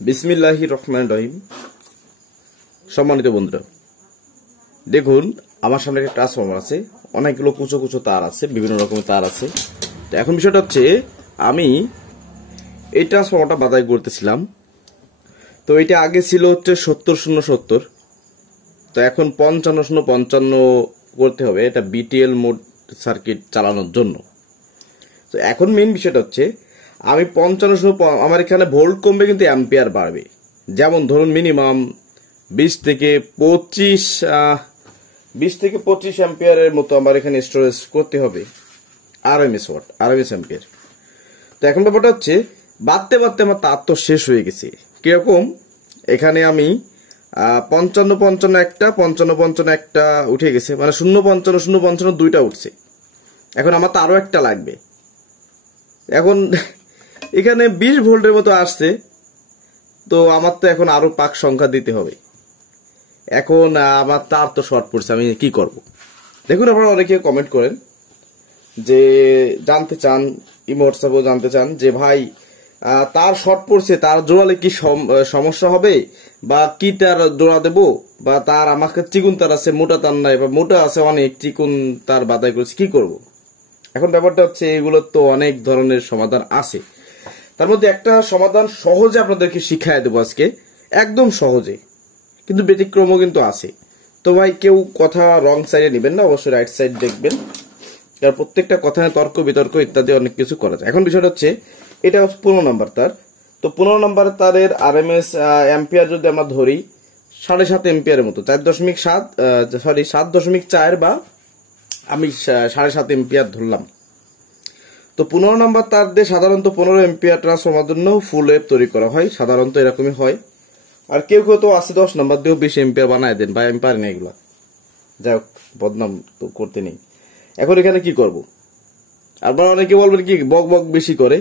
বিসমিল্লাহির রহমানির রহিম। সম্মানিত বন্ধুরা, দেখুন আমার সামনে একটা ট্রান্সফর্মার আছে, অনেকগুলো কুচো কুচো তার আছে, বিভিন্ন রকমের তার আছে। তো এখন বিষয়টা হচ্ছে আমি এই ট্রান্সফর্মারটা বাছাই করতেছিলাম। তো এটা আগে ছিল হচ্ছে 70-0-70, তো এখন 55-0-55 করতে হবে, এটা বিটিএল মোড সার্কিট চালানোর জন্য। তো এখন মেইন বিষয়টা হচ্ছে আমি 55, আমার এখানে ভোল্ট কমবে কিন্তু অ্যাম্পিয়ার বাড়বে। যেমন ধরুন মিনিমাম 20 থেকে 25 অ্যাম্পিয়ারের মতো আমার এখানে স্টোরেজ করতে হবে, আরএমএস অ্যাম্পিয়ার। তো এখন ব্যাপারটা হচ্ছে বাড়তে বাড়তে আমার তার তো শেষ হয়ে গেছে। কিরকম, এখানে আমি 55-55 একটা, 55-55 একটা উঠে গেছে, মানে 0-55-0-55 দুইটা উঠছে। এখন আমার তো আরো একটা লাগবে। এখন এখানে 20 ভোল্টের মতো আসছে, তো আমার তো এখন আরো পাক সংখ্যা দিতে হবে। এখন আমার তার তো শর্ট পড়ছে, আমি কি করব? দেখুন আপনারা অনেকে কমেন্ট করেন যে জানতে চান, হোয়াটসঅ্যাপেও জানতে চান যে ভাই তার শর্ট পড়ছে, তার জোড়ালে কি সমস্যা হবে, বা কি তার জোড়া দেবো, বা তার আমার কাছে চিকুন তার আছে, মোটা তার নাই, বা মোটা আছে অনেক, চিকুন তার বাদাই করেছে, কি করব? এখন ব্যাপারটা হচ্ছে এগুলোর তো অনেক ধরনের সমাধান আছে। তার মধ্যে একটা সমাধান সহজে আপনাদেরকে শিখাই দেবো আজকে, একদম সহজে, কিন্তু ব্যতিক্রমও কিন্তু আছে। তো ভাই কেউ কথা রং সাইডে নেবেন না, অবশ্যই রাইট সাইড দেখবেন, কারণ প্রত্যেকটা কথা তর্ক বিতর্ক ইত্যাদি অনেক কিছু করা যায়। এখন বিষয়টা হচ্ছে এটা 15 নম্বর তার। তো 15 নম্বর তারের আরএমএস অ্যাম্পিয়ার যদি আমরা ধরি 7.5 এম্পিয়ারের মতো, 7.4 বা আমি 7.5 এম্পিয়ার ধরলাম। তো 15 নম্বর তার দিয়ে সাধারণত 15 এম্পিয়ার ট্রান্সফর্মার জন্য ফুল ওয়েভ তৈরি করা হয়, সাধারণত এরকমই হয়। আর কেউ কেউ তো 80-10 নম্বর দিয়েও 20 এম্পিয়ার বানায় দেন, ভাই আমি পারি না এগুলা, যাই হোক বদনাম তো করতে নেই। এখন এখানে কি করব? আবার অনেকে বলবেন কি বক বক বেশি করে,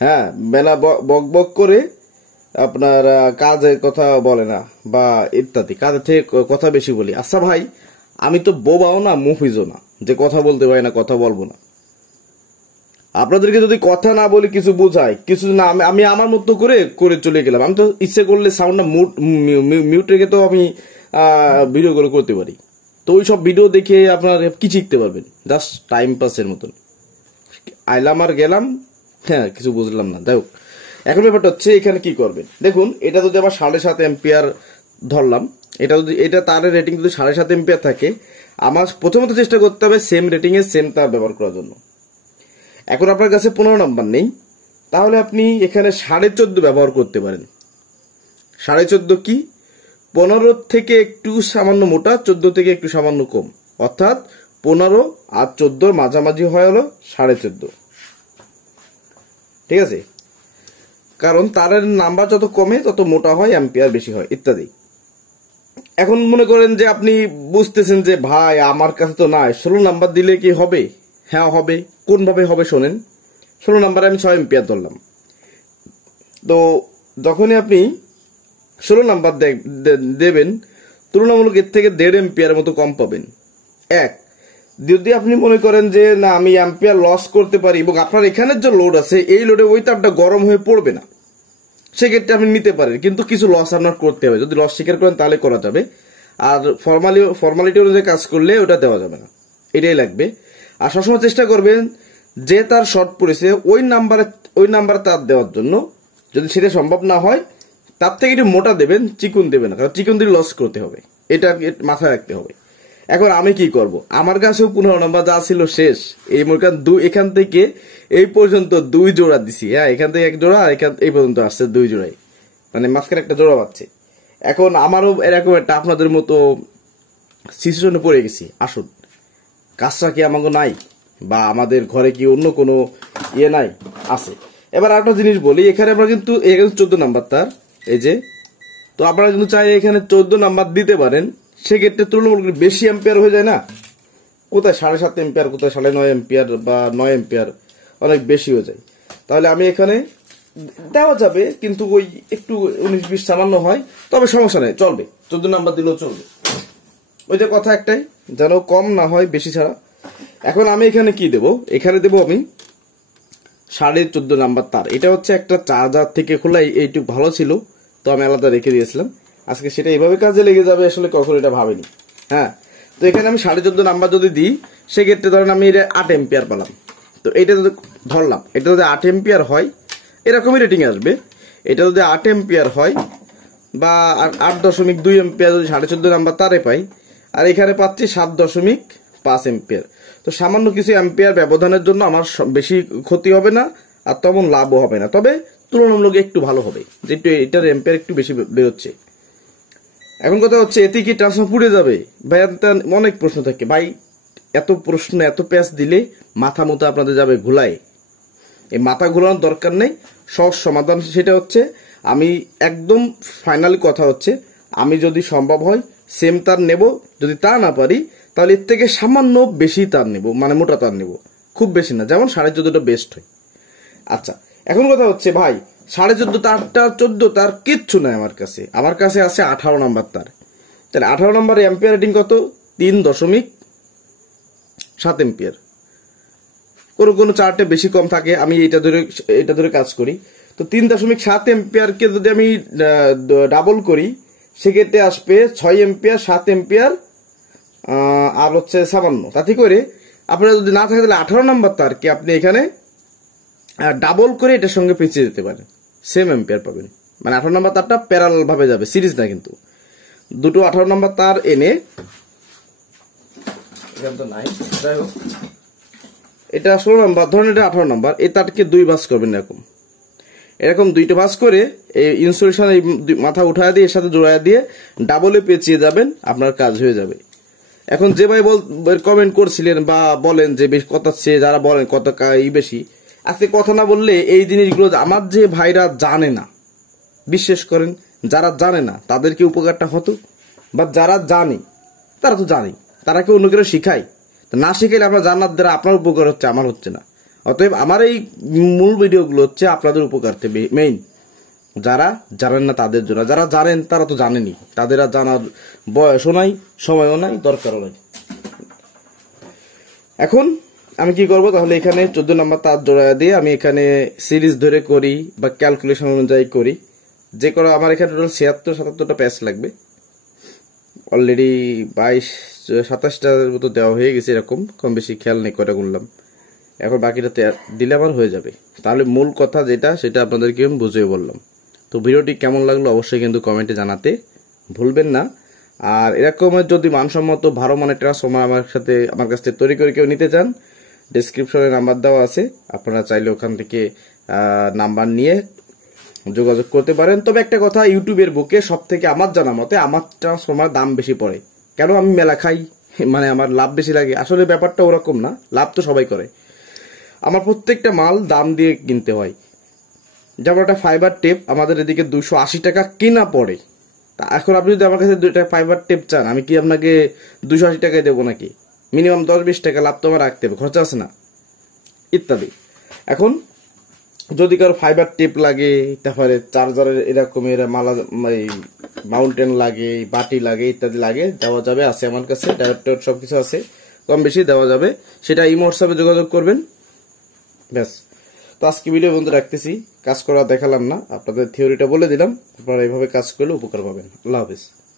হ্যাঁ মেলা বক বক করে আপনার কাজের কথা বলে না, বা ইত্যাদি কাজের থেকে কথা বেশি বলি। আচ্ছা ভাই, আমি তো বোবাও না মুফিজও না যে কথা বলতে পারি না, কথা বলবো না। আপনাদেরকে যদি কথা না বলি কিছু বোঝায়, কিছু না আমি আমার মতো করে করে চলে গেলাম। আমি তো ইচ্ছে করলে সাউন্ডটা মিউট রেখে তো আমি ভিডিও গুলো করতে পারি। তো ওই সব ভিডিও দেখে আপনারা কি শিখতে পারবেন? জাস্ট টাইম পাসের মতন আইলাম আর গেলাম, হ্যাঁ কিছু বুঝলাম না। যাই হোক, এখন ব্যাপারটা হচ্ছে এখানে কি করবেন। দেখুন এটা যদি আবার 7.5 এম্পিয়ার ধরলাম, এটা তারের রেটিং যদি 7.5 এম্পিয়ার থাকে, আমার প্রথমত চেষ্টা করতে হবে সেম রেটিং এর সেম তার ব্যবহার করার জন্য। এখন আপনার কাছে 15 নম্বর নেই, তাহলে আপনি এখানে 14.5 ব্যবহার করতে পারেন। 14.5 কি? 15 থেকে একটু সামান্য মোটা, 14 থেকে একটু সামান্য কম, অর্থাৎ 15 আর 14 মাঝামাঝি হয়ে হলো 14.5। ঠিক আছে? কারণ তারের নাম্বার যত কমে তত মোটা হয়, অ্যাম্পিয়ার বেশি হয় ইত্যাদি। এখন মনে করেন যে আপনি বুঝতেছেন যে ভাই আমার কাছে তো নাই, 16 নাম্বার দিলে কি হবে? হ্যাঁ হবে। কোন ভাবে হবে শোনেন। 16 নাম্বারে আমি 6 এম্পিয়ার ধরলাম। তো যখনই আপনি 16 নাম্বার দেবেন, তুলনামূলক এর থেকে 1.5 এম্পিয়ারের মতো কম পাবেন। এক, যদি আপনি মনে করেন যে না আমি অ্যাম্পিয়ার লস করতে পারি, এবং আপনার এখানের যে লোড আছে এই লোডে ওই তারটা গরম হয়ে পড়বে না, সেক্ষেত্রে আপনি নিতে পারেন, কিন্তু কিছু লস আপনার করতে হবে। যদি লস স্বীকার করেন তাহলে করা যাবে, আর ফর্মালিটি অনুযায়ী কাজ করলে ওটা দেওয়া যাবে না, এটাই লাগবে। আর সবসময় চেষ্টা করবেন যে তার শর্ট পড়েছে ওই নাম্বারে তার দেওয়ার জন্য। যদি সেটা সম্ভব না হয় তার থেকে একটু মোটা দেবেন, চিকুন দেবেন না, কারণ চিকুন দিয়ে লস করতে হবে, এটা মাথায় রাখতে হবে। এখন আমি কি করব? আমার কাছেও 15 নম্বর যা ছিল শেষ। এখান থেকে এই পর্যন্ত 2 জোড়া দিছি, হ্যাঁ এখান থেকে 1 জোড়া, আর এই পর্যন্ত আসছে 2 জোড়াই, মানে মাঝখানে একটা জোড়া পাচ্ছে। এখন আমারও এরকম একটা আপনাদের মতো সিচুয়েশনে পড়ে গেছি। আসুন, কাজটা কি আমাকে নাই, বা আমাদের ঘরে কি অন্য কোনো ইয়ে নাই? আছে। এবার একটা জিনিস বলি, এখানে আমরা কিন্তু 14 নাম্বার তার, এই যে, তো আপনারা কিন্তু চাই এখানে 14 নাম্বার দিতে পারেন, সেক্ষেত্রে তুলনামূলক বেশি এম্পিয়ার হয়ে যায় না? কোথায় 7.5 এম্পিয়ার, কোথায় 9.5 এম্পিয়ার বা 9 এম্পিয়ার, অনেক বেশি হয়ে যায়। তাহলে আমি এখানে দেওয়া যাবে, কিন্তু ওই একটু 19-20 সামান্য হয়, তবে সমস্যা নেই, চলবে। 14 নাম্বার দিলেও চলবে। ওইটা কথা একটাই, যেন কম না হয় বেশি ছাড়া। এখন আমি এখানে কি দেব? এখানে দেব আমি 14.5 নাম্বার তার। এটা হচ্ছে একটা চার্জার থেকে খোলা, এইটুকু ভালো ছিল, তো আমি আলাদা রেখে দিয়েছিলাম। আজকে সেটা এইভাবে কাজে লেগে যাবে আসলে কখনো এটা ভাবিনি। হ্যাঁ, তো এখানে আমি 14.5 নাম্বার যদি দিই, সেক্ষেত্রে ধরেন আমি এটা 8 এম্পিয়ার পেলাম। তো এটা যদি ধরলাম, এটা যদি 8 এম্পিয়ার হয় এরকমই রেটিং আসবে। এটা যদি 8 এম্পিয়ার হয় বা 8.2 এম্পিয়ার যদি 14.5 নাম্বার তারে পাই, আর এখানে পাচ্ছি 7.5 এম্পিয়ার। তো সামান্য কিছু এম্পিয়ার ব্যবধানের জন্য আমার বেশি ক্ষতি হবে না, আর তেমন লাভও হবে না, তবে তুলনামূলক একটু ভালো হবে, যেহেতু এটার এম্পিয়ার একটু বেশি বেরোচ্ছে। এখন কথা হচ্ছে, এতে কি ট্রান্সফর্মার পুড়ে যাবে ভাই? অনেক প্রশ্ন থাকে ভাই। এত প্রশ্ন, এত প্যাচ দিলে মাথা মতো আপনাদের যাবে ঘুলায়। এই মাথা ঘোরানোর দরকার নেই, সহজ সমাধান সেটা হচ্ছে, আমি একদম ফাইনাল কথা হচ্ছে, আমি যদি সম্ভব হয় সেম তার নেব, যদি তা না পারি তাহলে এর থেকে সামান্য বেশি তার নেব, মানে মোটা তার নেব, খুব বেশি না, যেমন 14.5টা বেস্ট হয়। আচ্ছা, এখন কথা হচ্ছে ভাই 14.5 তারটা 14 তার কিচ্ছু নাই আমার কাছে আছে 18 নাম্বার তার। তাহলে 18 নাম্বার এম্পিয়ার রেটিং কত? 3.7 এম্পিয়ার। কোনো চার্টে বেশি কম থাকে, আমি এটা ধরে কাজ করি। তো 3.7 এম্পিয়ারকে যদি আমি ডাবল করি, সেক্ষেত্রে আসবে 6 এম্পিয়ার, 7 এম্পিয়ার আর হচ্ছে 57। তাতে করে আপনারা যদি না থাকে তাহলে 18 নাম্বার তারকে আপনি এখানে ডাবল করে এটার সঙ্গে পেঁচিয়ে দিতে পারেন, সেম এম্পিয়ার পাবেন। মানে 18 নাম্বার তারটা প্যারালাল ভাবে যাবে, সিরিজ না কিন্তু। দুটো 18 নাম্বার তার এনে, যাই হোক, এটা 16 নাম্বার, ধরেন এটা 18 নাম্বার, এই তারকে 2 ভাঁজ করবেন, এরকম 2টা ভাঁজ করে এই ইনসুলেশন এই মাথা উঠায় দিয়ে এর সাথে জোড়ায় দিয়ে ডাবলে পেঁচিয়ে যাবেন, আপনার কাজ হয়ে যাবে। এখন যে ভাই কমেন্ট করছিলেন বা বলেন যে বেশ কথা, যারা বলেন কত বেশি, আজকে কথা না বললে এই জিনিসগুলো আমার যে ভাইরা জানে না, বিশ্বাস করেন, যারা জানে না তাদেরকে উপকারটা হতো, বা যারা জানে তারা তো জানে, তারা কি অন্য কেউ শিখায়? না শিখাইলে আপনার জানার দ্বারা আপনার উপকার হচ্ছে, আমার হচ্ছে না। অতএব আমার এই মূল ভিডিওগুলো হচ্ছে আপনাদের উপকারতে মেইন। যারা জানেন না তাদের জন্য, যারা জানেন তারা তো জানেনি, তাদের আর জানার বয়সও নাই, সময়ও নাই, দরকারও নাই। এখন আমি কি করব, তাহলে এখানে 14 নাম্বার তার জোড়া দিয়ে আমি এখানে সিরিজ ধরে করি বা ক্যালকুলেশন অনুযায়ী করি, যে করে আমার এখানে টোটাল 76-77টা প্যাচ লাগবে। অলরেডি 22-27টার মতো দেওয়া হয়ে গেছে, এরকম কম বেশি খেয়াল নেই কয়টা গুনলাম। এখন বাকিটা দিলে আমার হয়ে যাবে। তাহলে মূল কথা যেটা, সেটা আপনাদেরকে আমি বুঝিয়ে বললাম। তো ভিডিওটি কেমন লাগলো অবশ্যই কিন্তু কমেন্টে জানাতে ভুলবেন না। আর এরকমের যদি মানসম্মত ভালো মানের ট্রান্সফর্মার আমার কাছ থেকে তৈরি করে কেউ নিতে চান, ডেসক্রিপশনে নাম্বার দেওয়া আছে, আপনারা চাইলে ওখান থেকে নাম্বার নিয়ে যোগাযোগ করতে পারেন। তবে একটা কথা, ইউটিউবের বুকে সব থেকে আমার জানা মতে আমার ট্রান্সফর্মার দাম বেশি পড়ে। কেন? আমি মেলা খাই, মানে আমার লাভ বেশি লাগে। আসলে ব্যাপারটা ওরকম না, লাভ তো সবাই করে। আমার প্রত্যেকটা মাল দাম দিয়ে কিনতে হয়। যেমন একটা ফাইবার টেপ আমাদের এদিকে 280 টাকা কিনা পড়ে। তা এখন আপনি যদি আমার কাছে 2টা ফাইবার টেপ চান, আমি কি আপনাকে 280 টাকায় দেবো নাকি? মিনিমাম 10-20 টাকা লাভ তো আমার রাখতে হবে, খরচা আছে না, ইত্যাদি। এখন যদি কারো ফাইবার টেপ লাগে, তারপরে চার্জারের এরকমের মাউন্টেন লাগে, বাটি লাগে, ইত্যাদি লাগে, দেওয়া যাবে, আছে আমার কাছে, ডায়োড সবকিছু আছে, কম বেশি দেওয়া যাবে। সেটা ইমো হোয়াটসঅ্যাপে যোগাযোগ করবেন, ব্যাস। তো আজকে ভিডিও বন্ধু রাখতেছি, কাজ করা দেখালাম না, আপনাদের থিওরিটা বলে দিলাম, আপনারা এইভাবে কাজ করলে উপকার পাবেন। আল্লাহ হাফেজ।